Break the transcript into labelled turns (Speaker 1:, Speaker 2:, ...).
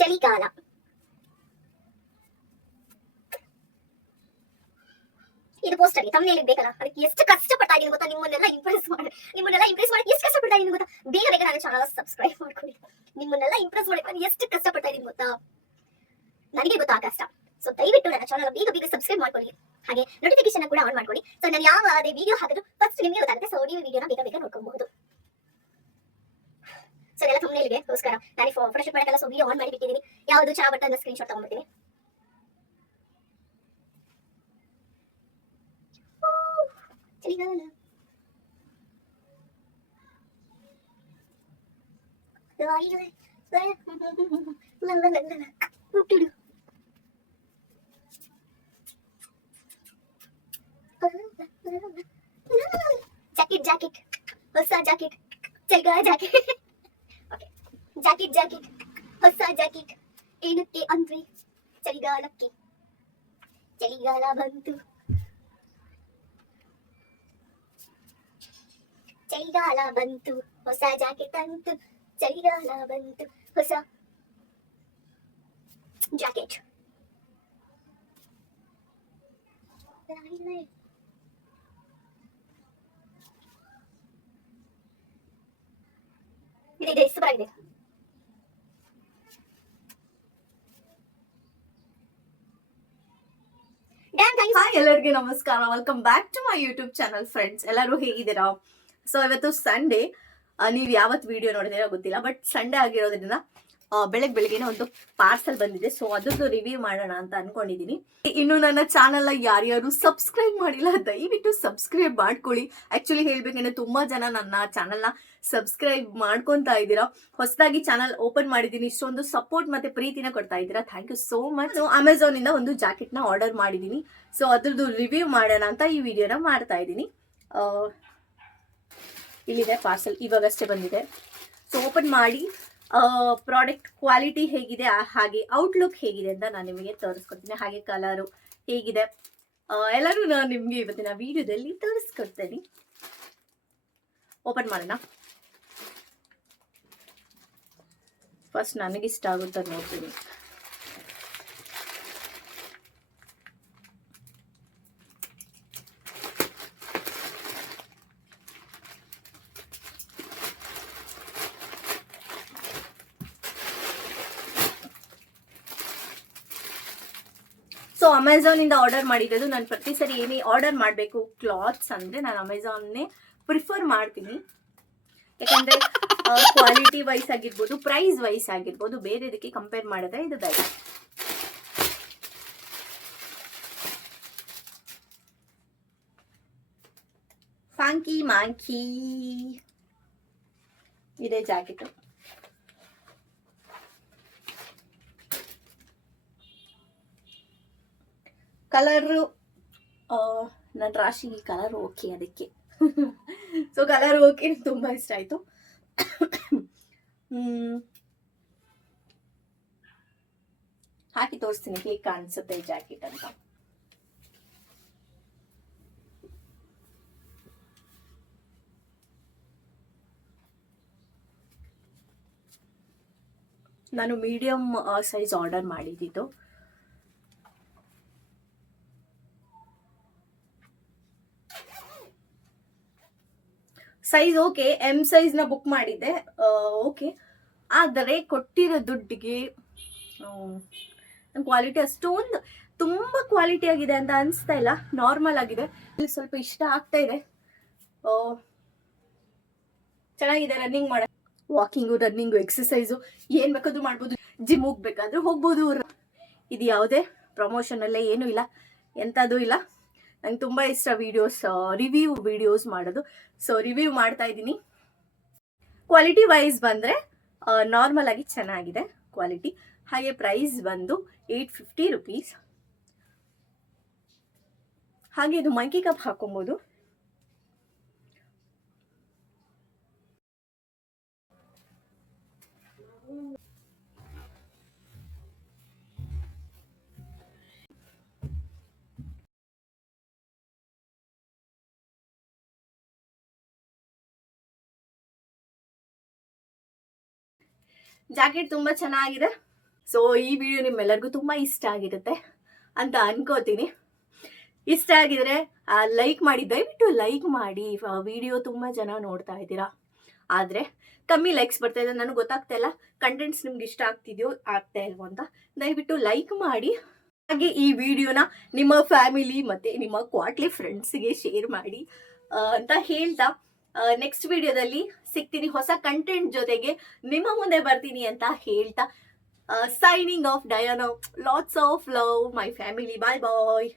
Speaker 1: ಚಳಿಗಾಲ. ಇದು ಪೋಸ್ಟರ್ ತಮ್ಮನೇಲಿ ಬೇಕಲ್ಲ? ಅದಕ್ಕೆ ಎಷ್ಟು ಕಷ್ಟಪಡ್ತಾ ಇದೀನಿ ಗೊತ್ತಾ? ನಿಮ್ಮನ್ನೆಲ್ಲ ಇಂಪ್ರೆಸ್ ಮಾಡಿ. ನಿಮ್ಮನ್ನೆಲ್ಲ ಇಂಪ್ರೆಸ್ ಮಾಡಿ ಎಷ್ಟು ಕಷ್ಟಪಡ್ತಾ ಇದೀನಿ ಗೊತ್ತಾ? ಬೇಗ ಬೇಗ ನನ್ನ ಚಾನಲ್ ಸಬ್ಸ್ಕ್ರೈಬ್ ಮಾಡ್ಕೊಳ್ಳಿ ನಿಮ್ಮನ್ನೆಲ್ಲ ಇಂಪ್ರೆಸ್ ಮಾಡಕ್ಕೆ ಎಷ್ಟು ಕಷ್ಟಪಡ್ತಾ ಇದೀನಿ ಗೊತ್ತಾ? ನನಗೆ ಗೊತ್ತಾ ಕಷ್ಟ? ಸೊ ದಯವಿಟ್ಟು ನನ್ನ ಚಾನಲ್ ಬೇಗ ಬೇಗ ಸಬ್ಸ್ಕ್ರೈಬ್ ಮಾಡ್ಕೊಳ್ಳಿ. ಹಾಗೆ ನೋಟಿಫಿಕೇಶನ್ ಕೂಡ ಆನ್ ಮಾಡ್ಕೊಳ್ಳಿ. ಸೊ ನಾನು ಯಾವ ಅದೇ ವಿಡಿಯೋ ಹಾಕಿದ್ರು ಫಸ್ಟ್ ನಿಮಗೆ ಗೊತ್ತಾಗುತ್ತೆ. ಸೊ ನೀವು ವಿಡಿಯೋನ ಬೇಗ ಬೇಗ ನೋಡ್ಕೊಬಹುದು. ಸೊ ಇದೆಲ್ಲ thumbnail-ಗೆ ಗೋಸ್ಕರ ನಾನು ಫೋಟೋಶೂಟ್ ಮಾಡಕ್ಕೆಲ್ಲ ಸೊ ವಿಡಿಯೋ ಆನ್ ಮಾಡಿ ಬಿಟ್ಟಿದ್ದೀನಿ ಯಾವುದು ಚೆನ್ನಾಗಿ ಬರ್ತದೆ ಅಂತ ಸ್ಕ್ರೀನ್ ಶಾಟ್ ತಗೊಂಡ್ಬಿಡ್ತೀನಿ. ಚಳಿಗಾಲ ಜಾಕೆಟ್ ಜಾಕೆಟ್ ಹೊಸ ಜಾಕೆಟ್ ಚಳಿಗಾಲ ಜಾಕೆಟ್ ಓಕೆ ಜಾಕೆಟ್ ಜಾಕೆಟ್ ಹೊಸ ಜಾಕೆಟ್ ಏನಕ್ಕೆ ಅಂದ್ರೆ ಚಳಿಗಾಲಕ್ಕೆ ಚಳಿಗಾಲ ಬಂತು ಚಳಿಗಾಲ ಬಂತು ಹೊಸ ಜಾಕೆಟ್ ಅಂತು ಚಳಿಗಾಲ ಬಂತು ಹೊಸ ಜಾಕೆಟ್ ಇದೆ ಇದೆ ಸೂಪರ್ ಆಗಿದೆ ಡ್ಯಾನ್ ಥ್ಯಾಂಕ್
Speaker 2: ಹಾಯ್ ಎಲ್ಲರಿಗೂ ನಮಸ್ಕಾರ. Welcome back to my YouTube channel friends ಎಲ್ಲರೂ ಹೇಗಿದ್ದೀರಾ? ಸೊ ಇವತ್ತು ಸಂಡೇ ನೀವು ಯಾವತ್ತು ವಿಡಿಯೋ ನೋಡಿದಿರೋ ಗೊತ್ತಿಲ್ಲ ಬಟ್ ಸಂಡೇ ಆಗಿರೋದ್ರಿಂದ ಬೆಳಗ್ಗೆ ಬೆಳಗ್ಗೆನೆ ಒಂದು ಪಾರ್ಸಲ್ ಬಂದಿದೆ. ಸೊ ಅದ್ರದ್ದು ರಿವ್ಯೂ ಮಾಡೋಣ ಅಂತ ಅನ್ಕೊಂಡಿದೀನಿ. ಇನ್ನು ನನ್ನ ಚಾನಲ್ ಯಾರ್ಯಾರು ಸಬ್ಸ್ಕ್ರೈಬ್ ಮಾಡಿಲ್ಲ, ದಯವಿಟ್ಟು ಸಬ್ಸ್ಕ್ರೈಬ್ ಮಾಡ್ಕೊಳ್ಳಿ. ಆಕ್ಚುಲಿ ಹೇಳ್ಬೇಕಂದ್ರೆ ತುಂಬಾ ಜನ ನನ್ನ ಚಾನಲ್ನ ಸಬ್ಸ್ಕ್ರೈಬ್ ಮಾಡ್ಕೊಂತಾ ಇದ್ದೀರಾ. ಹೊಸದಾಗಿ ಚಾನಲ್ ಓಪನ್ ಮಾಡಿದ್ದೀನಿ. ಇಷ್ಟೊಂದು ಸಪೋರ್ಟ್ ಮತ್ತೆ ಪ್ರೀತಿನ ಕೊಡ್ತಾ ಇದ್ದೀರಾ. Thank you so much Amazon ಇಂದ ಒಂದು ಜಾಕೆಟ್ನ ಆರ್ಡರ್ ಮಾಡಿದ್ದೀನಿ. ಸೊ ಅದ್ರದ್ದು ರಿವ್ಯೂ ಮಾಡೋಣ ಅಂತ ಈ ವಿಡಿಯೋನ ಮಾಡ್ತಾ ಇದ್ದೀನಿ. ಇಲ್ಲಿದೆ ಪಾರ್ಸಲ್ ಇವಾಗಷ್ಟೇ ಬಂದಿದೆ. ಸೊ ಓಪನ್ ಮಾಡಿ. ಪ್ರಾಡಕ್ಟ್ ಕ್ವಾಲಿಟಿ ಹೇಗಿದೆ ಹಾಗೆ ಔಟ್ಲುಕ್ ಹೇಗಿದೆ ಅಂತ ನಾನು ನಿಮಗೆ ತೋರಿಸ್ಕೊಡ್ತೀನಿ. ಹಾಗೆ ಕಲರು ಹೇಗಿದೆ. ಎಲ್ಲರೂ ನಾನು ನಿಮಗೆ ಇವತ್ತಿನ ವಿಡಿಯೋದಲ್ಲಿ ತೋರಿಸ್ಕೊಡ್ತೇನೆ. ಓಪನ್ ಮಾಡೋಣ. ಫಸ್ಟ್ ನನಗಿಷ್ಟ ಆಗುತ್ತೆ ನೋಡ್ತೀನಿ. ಸೊ ಅಮೆಝಾನ್ ಇಂದ ಆರ್ಡರ್ ಮಾಡಿರೋದು ನಾನು ಪ್ರತಿ ಸರಿ ಏನೇ ಆರ್ಡರ್ ಮಾಡಬೇಕು ಕ್ಲಾತ್ಸ್ ಅಂದ್ರೆ ನಾನು ಅಮೆಝಾನ್ನೇ ಪ್ರಿಫರ್ ಮಾಡ್ತೀನಿ. ಯಾಕಂದ್ರೆ ಕ್ವಾಲಿಟಿ ವೈಸ್ ಆಗಿರ್ಬೋದು ಪ್ರೈಸ್ ವೈಸ್ ಆಗಿರ್ಬೋದು ಬೇರೆ ಇದಕ್ಕೆ ಕಂಪೇರ್ ಮಾಡಿದ್ರೆ ಇದು ಬೆಸ್ಟ್ ಫ್ಯಾಂಕಿ ಮ್ಯಾಂಕಿ ಇದೆ ಜಾಕೆಟ್ ಕಲರು ನನ್ನ ರಾಶಿ ಕಲರ್ ಓಕೆ ಅದಕ್ಕೆ. ಸೊ ಕಲರ್ ಓಕೆ ತುಂಬ ಇಷ್ಟ ಆಯಿತು. ಹಾಕಿ ತೋರಿಸ್ತೀನಿ ಹೇಗೆ ಕಾಣಿಸುತ್ತೆ ಈ ಜಾಕೆಟ್ ಅಂತ. ನಾನು ಮೀಡಿಯಮ್ ಸೈಜ್ ಆರ್ಡರ್ ಮಾಡಿದ್ದಿದ್ದು ಸೈಜ್ ಓಕೆ ಎಂ ಸೈಜ್ನ ಬುಕ್ ಮಾಡಿದ್ದೆ. ಓಕೆ ಆದರೆ ಕೊಟ್ಟಿರೋ ದುಡ್ಡಿಗೆ ಕ್ವಾಲಿಟಿ ಅಷ್ಟೊಂದು, ತುಂಬ ಕ್ವಾಲಿಟಿ ಆಗಿದೆ ಅಂತ ಅನಿಸ್ತಾ ಇಲ್ಲ. ನಾರ್ಮಲ್ ಆಗಿದೆ. ಸ್ವಲ್ಪ ಇಷ್ಟ ಆಗ್ತಾ ಇದೆ. ಚೆನ್ನಾಗಿದೆ ರನ್ನಿಂಗ್ ಮಾಡ. ವಾಕಿಂಗು ರನ್ನಿಂಗು ಎಕ್ಸಸೈಸು ಏನು ಬೇಕಾದ್ರೂ ಮಾಡ್ಬೋದು. ಜಿಮ್ ಹೋಗ್ಬೇಕಾದ್ರೂ ಹೋಗ್ಬೋದು. ಇದು ಯಾವುದೇ ಪ್ರಮೋಷನ್ ಅಲ್ಲೇ ಏನೂ ಇಲ್ಲ. ಎಂಥದ್ದು ಇಲ್ಲ. ನಂಗೆ ತುಂಬ ಇಷ್ಟ ವಿಡಿಯೋಸ್ ರಿವ್ಯೂ ವಿಡಿಯೋಸ್ ಮಾಡೋದು. ಸೊ ರಿವ್ಯೂ ಮಾಡ್ತಾ ಇದ್ದೀನಿ. ಕ್ವಾಲಿಟಿ ವೈಸ್ ಬಂದರೆ ನಾರ್ಮಲ್ ಆಗಿ ಚೆನ್ನಾಗಿದೆ ಕ್ವಾಲಿಟಿ ಹಾಗೆ ಪ್ರೈಸ್ ಬಂದು ಏಯ್ಟ್ ಫಿಫ್ಟಿ ರುಪೀಸ್ ಹಾಗೆ ಇದು ಮಂಕಿ ಕಪ್ ಹಾಕೊಬೋದು. ಜಾಕೆಟ್ ತುಂಬ ಚೆನ್ನಾಗಿದೆ. ಸೊ ಈ ವಿಡಿಯೋ ನಿಮ್ಮೆಲ್ಲರಿಗೂ ತುಂಬ ಇಷ್ಟ ಆಗಿರುತ್ತೆ ಅಂತ ಅನ್ಕೋತೀನಿ. ಇಷ್ಟ ಆಗಿದ್ರೆ ಲೈಕ್ ಮಾಡಿ, ದಯವಿಟ್ಟು ಲೈಕ್ ಮಾಡಿ. ವಿಡಿಯೋ ತುಂಬ ಜನ ನೋಡ್ತಾ ಇದ್ದೀರಾ. ಆದರೆ, ಕಮ್ಮಿ ಲೈಕ್ಸ್ ಬರ್ತಾ ಇದೆ. ನನಗೆ ಗೊತ್ತಾಗ್ತಾ ಇಲ್ಲ. ಕಂಟೆಂಟ್ಸ್ ನಿಮ್ಗೆ ಇಷ್ಟ ಆಗ್ತಿದೆಯೋ, ಆಗ್ತಾ ಇಲ್ವೋ ಅಂತ ದಯವಿಟ್ಟು ಲೈಕ್ ಮಾಡಿ. ಹಾಗೆ ಈ ವಿಡಿಯೋನ ನಿಮ್ಮ ಫ್ಯಾಮಿಲಿ ಮತ್ತು ನಿಮ್ಮ ಕ್ವಾಟ್ಲಿ ಫ್ರೆಂಡ್ಸ್ಗೆ ಶೇರ್ ಮಾಡಿ ಅಂತ ಹೇಳ್ತಾ ನೆಕ್ಸ್ಟ್ ವಿಡಿಯೋದಲ್ಲಿ ಸಿಗ್ತೀನಿ ಹೊಸ ಕಂಟೆಂಟ್ ಜೊತೆಗೆ ನಿಮ್ಮ ಮುಂದೆ ಬರ್ತೀನಿ ಅಂತ ಹೇಳ್ತಾ signing off ಡಯಾನೋ lots of love my family bye bye